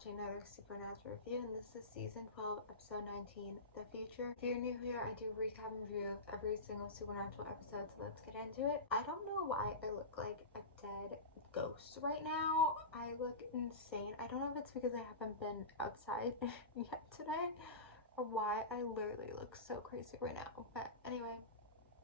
watching another Supernatural review, and this is season 12, episode 19, The Future. If you're new here, I do recap and review every single Supernatural episode, so let's get into it. I don't know why I look like a dead ghost right now. I look insane. I don't know if it's because I haven't been outside yet today, or why I literally look so crazy right now. But anyway,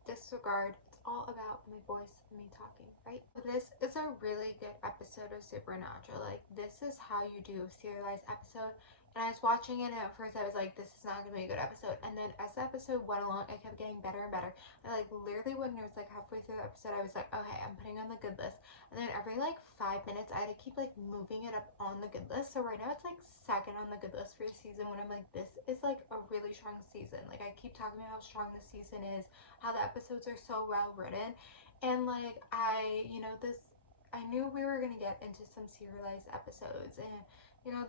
disregard. It's all about my voice and me talking, right? This is a really good episode of Supernatural. Like, this is how you do a serialized episode. And I was watching it, and at first I was like, this is not gonna be a good episode. And then as the episode went along, it kept getting better and better. And like literally when it was like halfway through the episode, I was like, okay, I'm putting on the good list. And then every like 5 minutes, I had to keep like moving it up on the good list. So right now it's like second on the good list for the season, when I'm like, this is like a really strong season. Like, I keep talking about how strong the season is, how the episodes are so well written. And like, I knew we were gonna get into some serialized episodes, and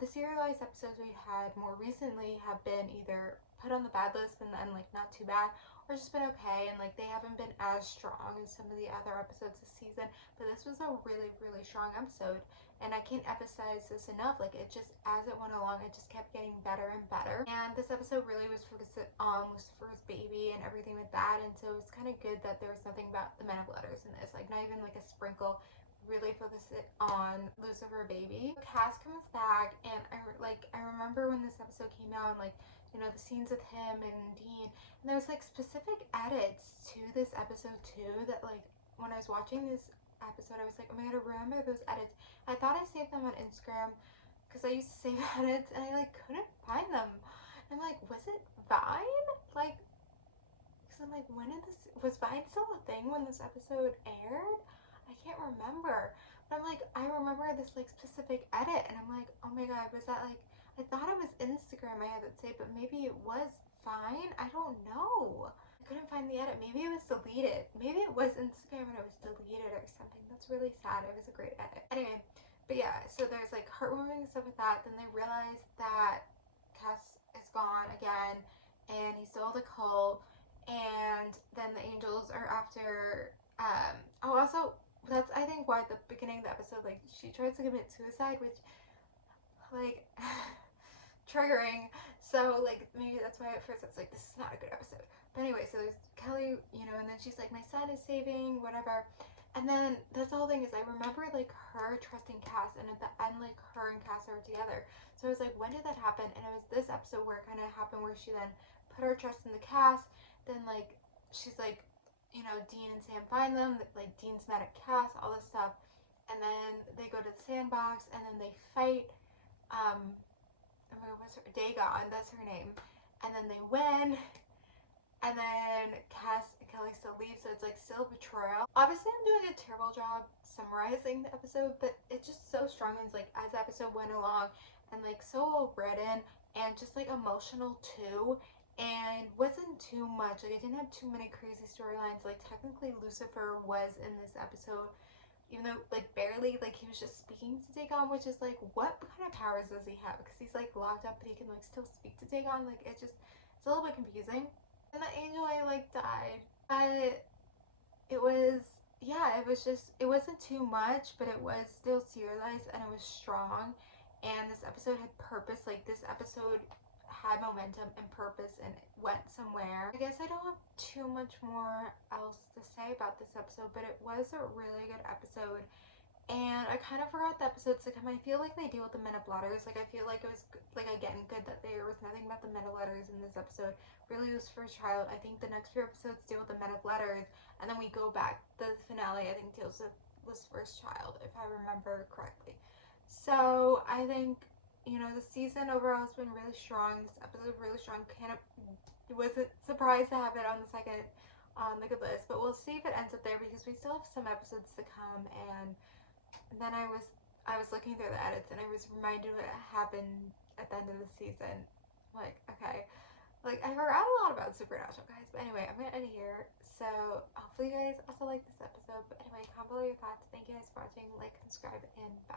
the serialized episodes we had more recently have been either put on the bad list and then like not too bad, or just been okay, and like they haven't been as strong as some of the other episodes this season. But this was a really, really strong episode, and I can't emphasize this enough. Like, it just, as it went along, it just kept getting better and better. And this episode really was focused on Lucifer's baby and everything with that, and so it's kind of good that there was nothing about the Men of Letters in this, like not even like a sprinkle. Really focus it on Lucifer baby. Cass comes back, and I remember when this episode came out, and like, the scenes with him and Dean, and there was like specific edits to this episode too, that like when I was watching this episode, I was like, oh my god, I remember those edits. I thought I saved them on Instagram because I used to save edits, and I like couldn't find them. I'm like, was it Vine? Like, because I'm like, when did this, was Vine still a thing when this episode aired? I can't remember. But I'm like, I remember this like specific edit, and I'm like, oh my god, was that like, I thought it was Instagram I had it saved, but maybe it was Vine? I don't know. I couldn't find the edit. Maybe it was deleted. Maybe it was Instagram and it was deleted or something. That's really sad. It was a great edit. Anyway, but yeah, so there's like heartwarming stuff with that. Then they realize that Cass is gone again, and he stole the cult, and then the angels are after also, that's, I think, why at the beginning of the episode, like, she tries to commit suicide, which, like, triggering. So like, maybe that's why at first I was like, this is not a good episode. But anyway, so there's Kelly, and then she's like, my son is saving, whatever. And then that's the whole thing, is I remember like her trusting Cass, and at the end, like, her and Cass are together. So I was like, when did that happen? And it was this episode where it kind of happened, where she then put her trust in the Cass. Then like, she's like, Dean and Sam find them, like Dean's mad at Cass, all this stuff. And then they go to the sandbox, and then they fight. What's her, Dagon, that's her name. And then they win. And then Cass and Kelly still leave, so it's like still betrayal. Obviously, I'm doing a terrible job summarizing the episode, but it's just so strong. And it's like, as the episode went along, and like so well written, and just like emotional too, and wasn't too much. Like, it didn't have too many crazy storylines. Like, technically Lucifer was in this episode, even though like barely. Like, he was just speaking to Dagon, which is like, what kind of powers does he have? Because he's like locked up, but he can like still speak to Dagon. Like, it's a little bit confusing. And the angel, I like, died, but it was, yeah, it wasn't too much, but it was still serialized, and it was strong. And this episode had purpose. Like, this episode had momentum and purpose, and it went somewhere. I guess I don't have too much more else to say about this episode, but it was a really good episode. And I kind of forgot the episodes to come. I feel like they deal with the Men of Letters. Like, I feel like it was, like, again, good that there was nothing about the Men of Letters in this episode. Really, Lucifer's child. I think the next few episodes deal with the Men of Letters, and then we go back. The finale, I think, deals with Lucifer's child, if I remember correctly. So I think, the season overall has been really strong. This episode really strong. Kind of wasn't surprised to have it on the second on the good list, but we'll see if it ends up there, because we still have some episodes to come. And then I was looking through the edits, and I was reminded what happened at the end of the season. Like, okay, like, I forgot a lot about Supernatural, guys. But anyway, I'm gonna end it here. So hopefully you guys also like this episode. But anyway, comment below your thoughts. Thank you guys for watching. Like, subscribe, and bye.